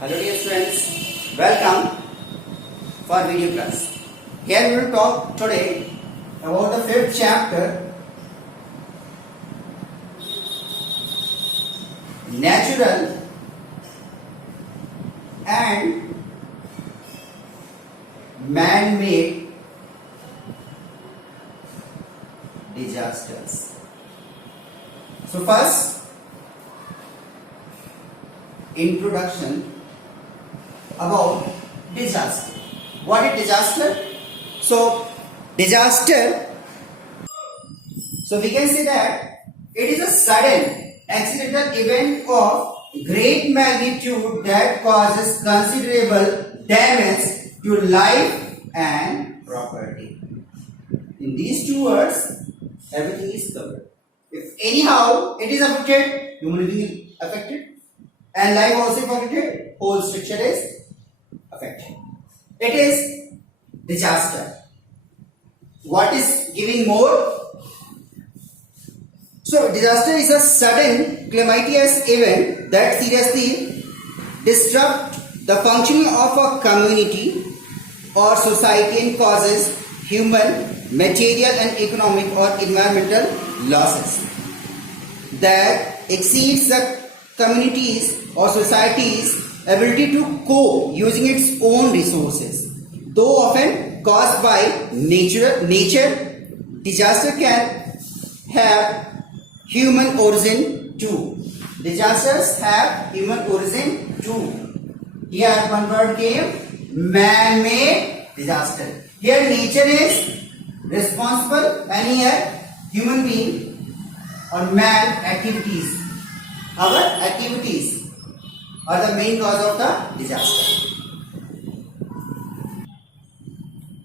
Hello dear students, welcome for video class. Here we will talk today about the fifth chapter, natural and man-made disasters. So first, introduction about disaster. What is disaster? So disaster, we can say that it is a sudden accidental event of great magnitude that causes considerable damage to life and property. In these two words, everything is covered. If anyhow it is affected, human being is affected, and life also affected, whole structure is affected. It is disaster. What is giving more? So disaster is a sudden calamitous event that seriously disrupts the functioning of a community or society and causes human, material and economic or environmental losses that exceeds the community's or society's ability to cope using its own resources. Though often caused by nature, disaster can have human origin too. Disasters have human origin too. Here one word came, man-made disaster. Here nature is responsible and here human being or man activities. Our activities are the main cause of the disaster.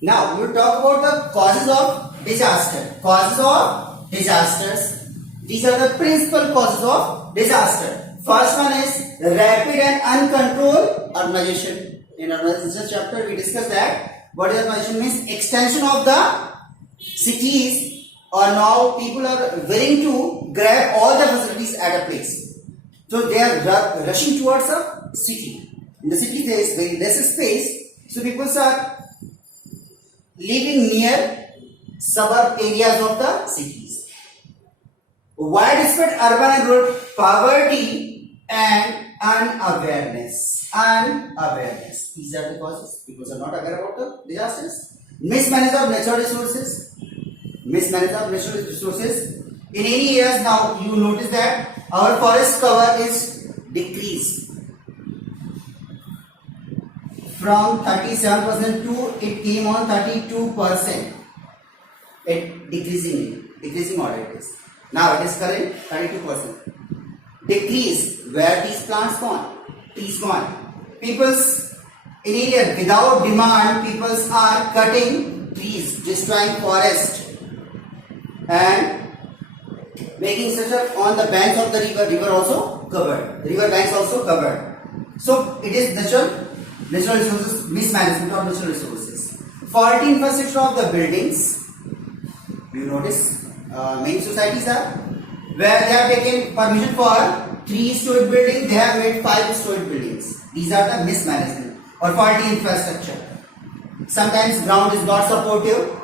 Now we will talk about the causes of disaster. Causes of disasters. These are the principal causes of disaster. First one is rapid and uncontrolled urbanization. In urbanization chapter we discussed that what is urbanization means extension of the cities, or now people are willing to grab all the facilities at a place. So they are rushing towards a city. In the city there is very less space, so people are living near suburb areas of the cities. Widespread urban and rural poverty and unawareness. These are the causes. People are not aware about the disasters. Mismanagement of natural resources. In any years now you notice that our forest cover is decreased from 37% to it came on 32%. It decreasing order it is. Now it is current 32%. Decrease where these plants gone, trees gone. People's in area without demand, peoples are cutting trees, destroying forest and making such a on the banks of the river also covered. River banks also covered. So it is natural resources, mismanagement of natural resources. Faulty infrastructure of the buildings. You notice many societies are where they have taken permission for 3-story building, they have made 5-story buildings. These are the mismanagement or faulty infrastructure. Sometimes ground is not supportive.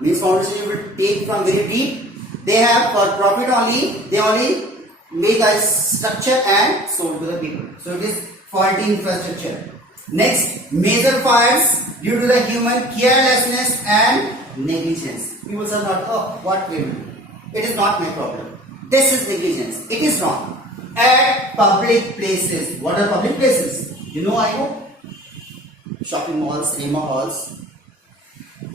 Means foundation you will take from very deep. They have for profit only, they only make a structure and sold to the people. So it is faulty infrastructure. Next, major fires due to the human carelessness and negligence. People are not, oh, what will do? It is not my problem. This is negligence. It is wrong. At public places. What are public places? You know, I hope. Shopping malls, cinema halls,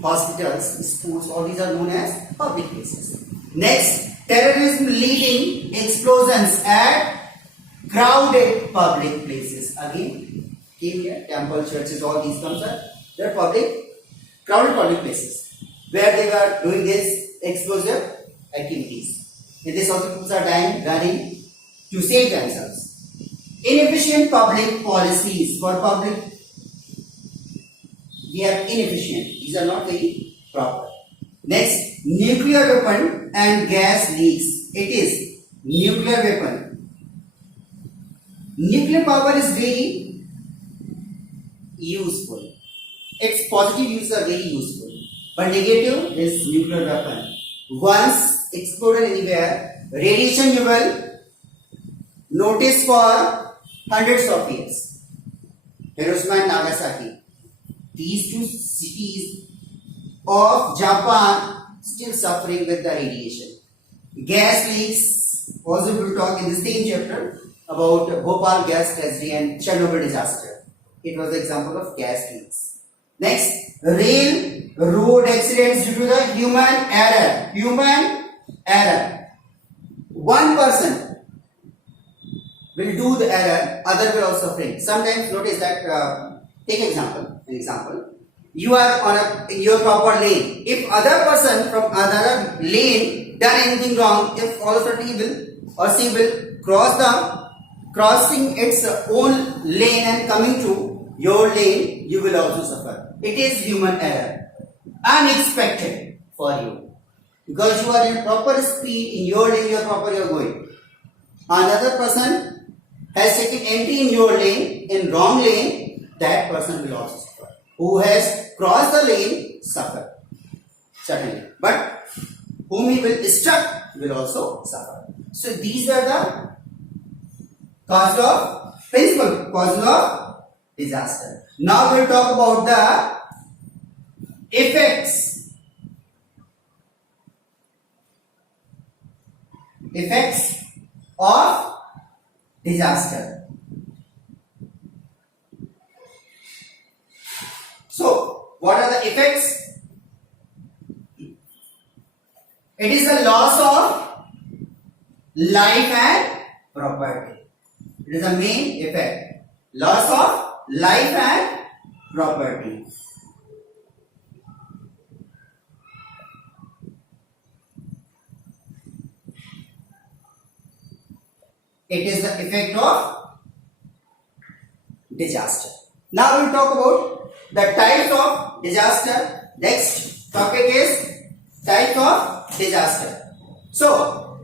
hospitals, schools, all these are known as public places. Next, terrorism leading explosions at crowded public places. Again, came here, temple, churches, all these comes are they're crowded public places where they were doing this explosive activities. In this also people are dying, running to save themselves. Inefficient public policies for public. We are inefficient. These are not very proper. Next, nuclear weapon and gas leaks. It is nuclear weapon. Nuclear power is very useful. Its positive uses are very useful, but negative is nuclear weapon. Once exploded anywhere, radiation you will notice for hundreds of years. Hiroshima and Nagasaki. These two cities of Japan still suffering with the radiation. Gas leaks, also we will talk in the same chapter about Bhopal gas tragedy and Chernobyl disaster. It was the example of gas leaks. Next, rail road accidents due to the human error. Human error. One person will do the error, other will also suffering. Sometimes notice that, take an example. You are on your proper lane. If other person from another lane done anything wrong, if all of a sudden he will or she will crossing its own lane and coming to your lane, you will also suffer. It is human error. Unexpected for you. Because you are in proper speed, in your lane you are going. Another person has taken entry in your lane, in wrong lane, that person will also suffer. Who has crossed the lane, suffer. Certainly. But whom he will struck will also suffer. So these are the principal causes of disaster. Now we will talk about the effects. Effects of disaster. So, what are the effects? It is the loss of life and property. It is the main effect. Loss of life and property. It is the effect of disaster. Now we will talk about the types of disaster. Next topic is types of disaster. So,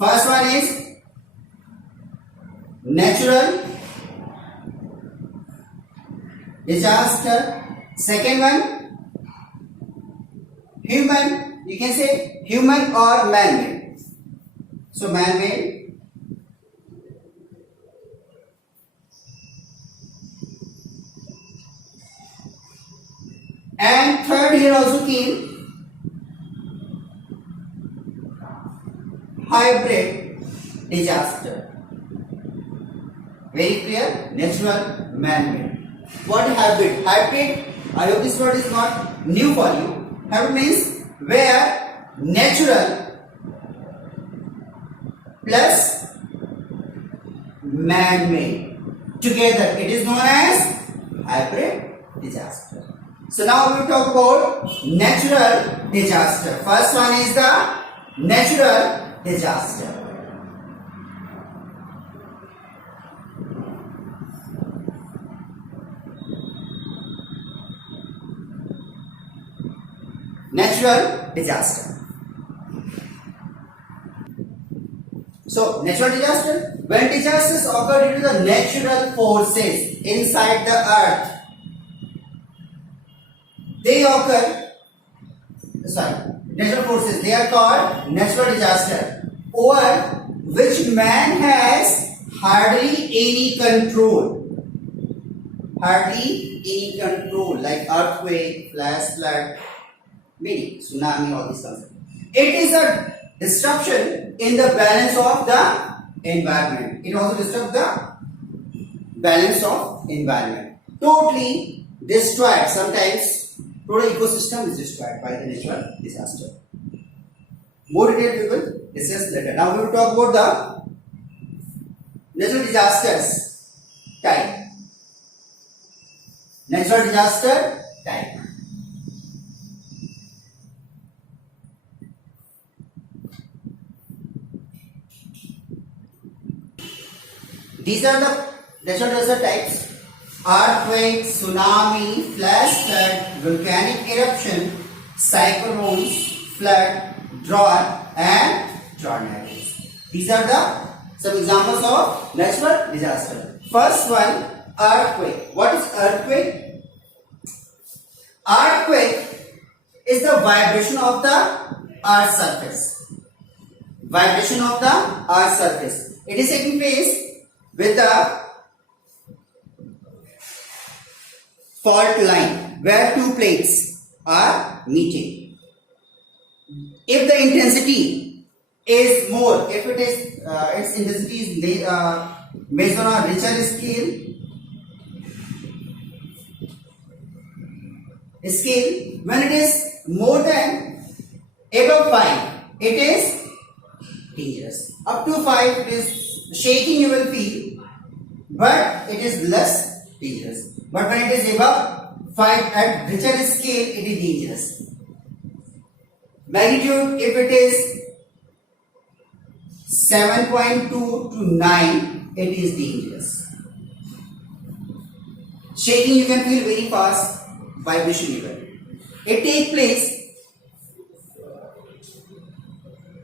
first one is natural disaster. Second one, human, you can say human or man-made. So man-made. And third here also came hybrid disaster. Very clear, natural, man-made. What is hybrid? Hybrid, I hope this word is not new for you. Hybrid means where natural plus man-made together. It is known as hybrid disaster. So now we will talk about natural disaster. First one is the natural disaster. Natural disaster. So, natural disaster, when disasters occur due to the natural forces inside the earth, they occur, natural forces, they are called natural disaster, over which man has hardly any control. Hardly any control, like earthquake, flash flood, many, tsunami, all these concepts. It is a disruption in the balance of the environment. It also disrupts the balance of environment. Totally destroyed. Sometimes total ecosystem is destroyed by the natural disaster. More detail we will discuss later. Now we will talk about the natural disasters type. Natural disaster type. These are the natural disaster types: earthquake, tsunami, flash flood, volcanic eruption, cyclones, flood, drought, and tornadoes. These are the some examples of natural disaster. First one, earthquake. What is earthquake? Earthquake is the vibration of the earth's surface. Vibration of the earth's surface. It is taking place with the fault line where two plates are meeting. If the intensity is more, if it is its intensity is based on a richer scale, when it is more than above 5, it is dangerous. Up to 5, it is shaking you will feel, but it is less dangerous. But when it is above 5 at richer scale, it is dangerous. Magnitude, if it is 7.2 to 9, it is dangerous. Shaking you can feel very fast, vibration even. It takes place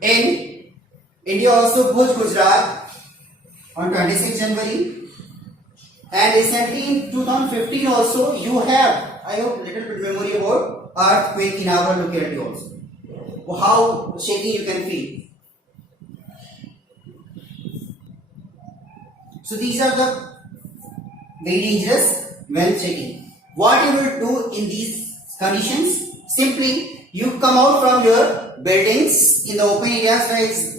in India also, Bhuj, Gujarat on 26 January. And recently in 2015 also, you have, I hope, little bit memory about earthquake in our locality also. How shaking you can feel. So these are the very dangerous when shaking. What you will do in these conditions? Simply, you come out from your buildings in the open areas where is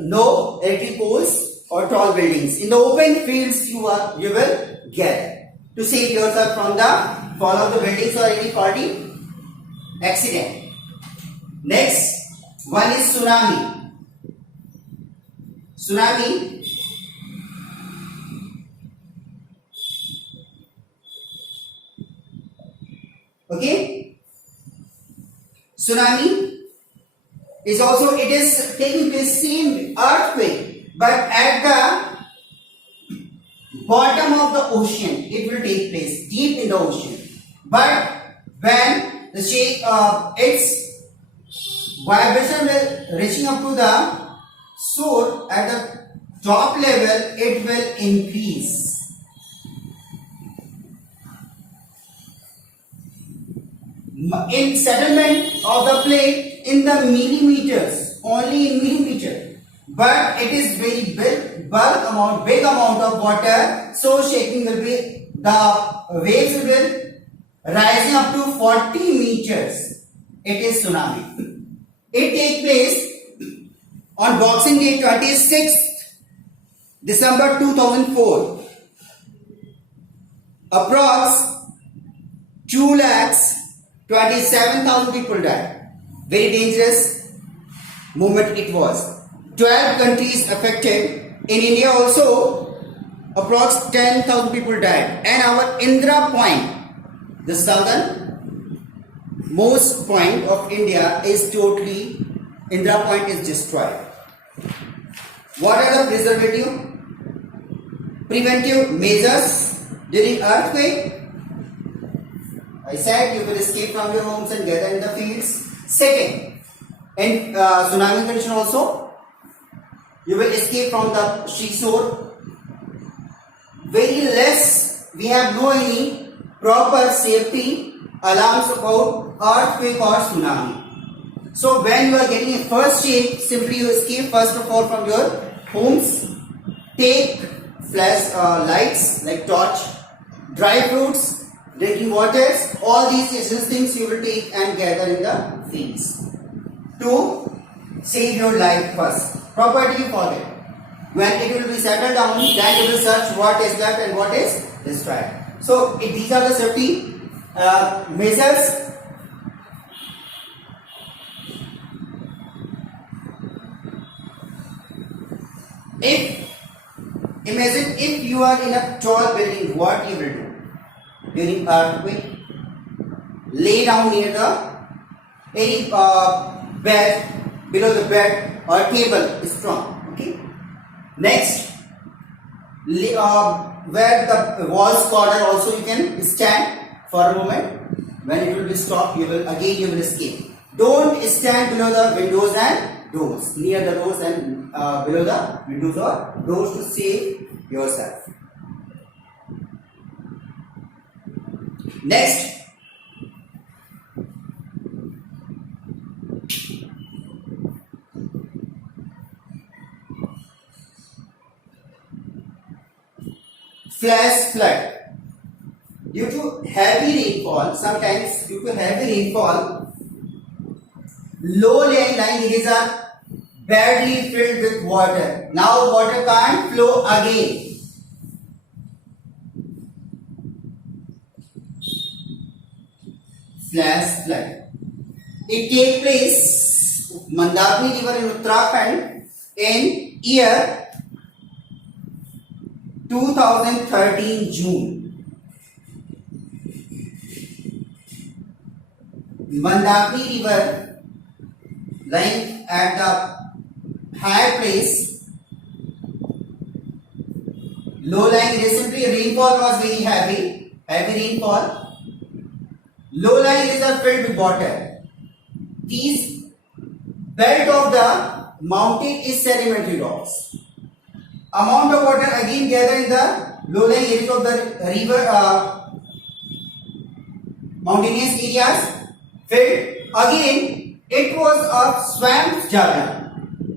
no electric poles or tall buildings. In the open fields, you will get to save yourself from the fall of the buildings or any faulty accident. Next one is tsunami. Tsunami okay. Tsunami is also, it is taking place same earthquake, but at the bottom of the ocean it will take place, deep in the ocean. But when the shake its vibration will reaching up to the shore at the top level, it will increase. In settlement of the plate in the millimeters, only in millimeter, but it is very big amount of water, so shaking will be, the waves will rising up to 40 meters. It is tsunami. It takes place on Boxing Day, 26th December 2004. Approx 2,27,000 people died. Very dangerous movement it was. 12 countries affected. In India also, approx 10,000 people died. And our Indra Point, the southern most point of India, is totally, Indra Point is destroyed. What are the preventive measures during earthquake? I said you will escape from your homes and gather in the fields. Second, in tsunami condition also, you will escape from the seashore. Very less, we have no any proper safety alarms about earthquake or tsunami. So when you are getting a first shake, simply you escape first of all from your homes. Take flash lights like torch, dry fruits, drinking waters, all these essential things you will take and gather in the fields to save your life first. Property you forget. When it will be settled down, then you will search what is left and what is destroyed. So these are the safety measures. Imagine if you are in a tall building, what you will do during earthquake? Lay down near the any bed, below the bed or table is strong. Okay. Next, where the walls corner also you can stand for a moment. When it will be stopped, you will escape. Don't stand below the windows and doors, near the doors and below the windows or doors to save yourself. Next, flash flood. Due to heavy rainfall, sometimes due to heavy rainfall, low-lying areas are badly filled with water. Now water can't flow again. Flash flood. It takes place Mandakini River in Uttarakhand in year 2013 June. Mandakini River lying at the higher place, low lying recently rainfall was very heavy rainfall. Low lying areas are filled with water. These belt of the mountain is sedimentary rocks. Amount of water again gather in the low lying areas of the river mountainous areas. Filled again, it was a swamp jungle,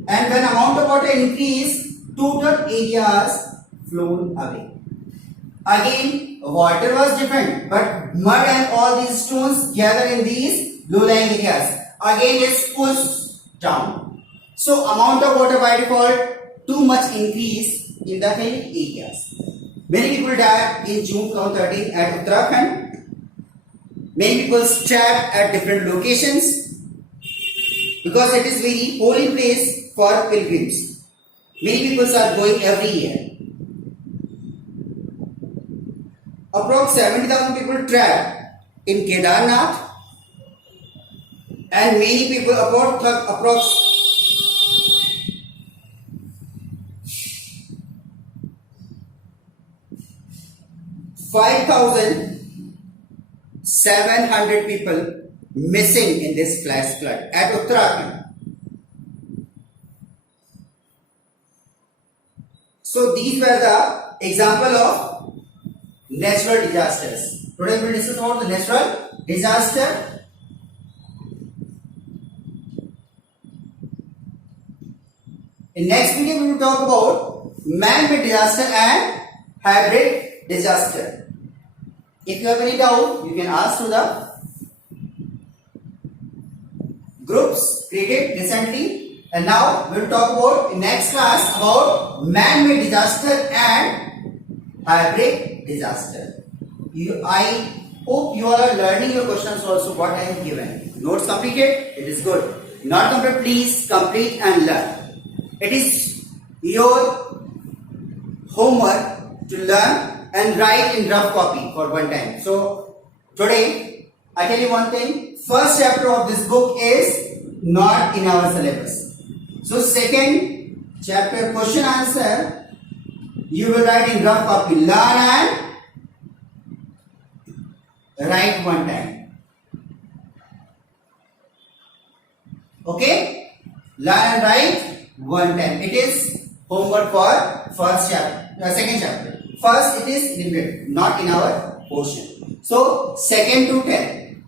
and when amount of water increased, total areas flown away. Again, water was different, but mud and all these stones gather in these low-lying areas. Again, it's pushed down. So, amount of water by default too much increase in the hilly areas. Many people died in June 2013 at Uttarakhand. Many people trapped at different locations because it is very holy place for pilgrims. Many people are going every year. Approx 70,000 people trapped in Kedarnath, and many people approx 5,700 people missing in this flash flood at Uttarakhand. So these were the example of natural disasters. Today we will discuss about the natural disaster. In next video we will talk about man-made disaster and hybrid disaster. If you have any doubt, you can ask to the groups created recently. And now we will talk about in next class about man-made disaster and hybrid disaster. I hope you all are learning your questions also what I have given. Notes completed? It is good. Not complete, please complete and learn. It is your homework to learn and write in rough copy for one time. So today I tell you one thing. First chapter of this book is not in our syllabus. So second chapter question answer you will write in rough copy. Learn and write one time. Okay? Learn and write one time. It is homework for first chapter, second chapter. First it is limited, not in our portion. So second to 10.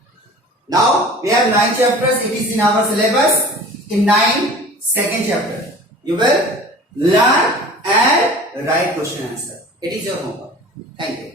Now we have 9 chapters. It is in our syllabus. In 9, second chapter. You will learn and write question answer. It is your homework. Thank you.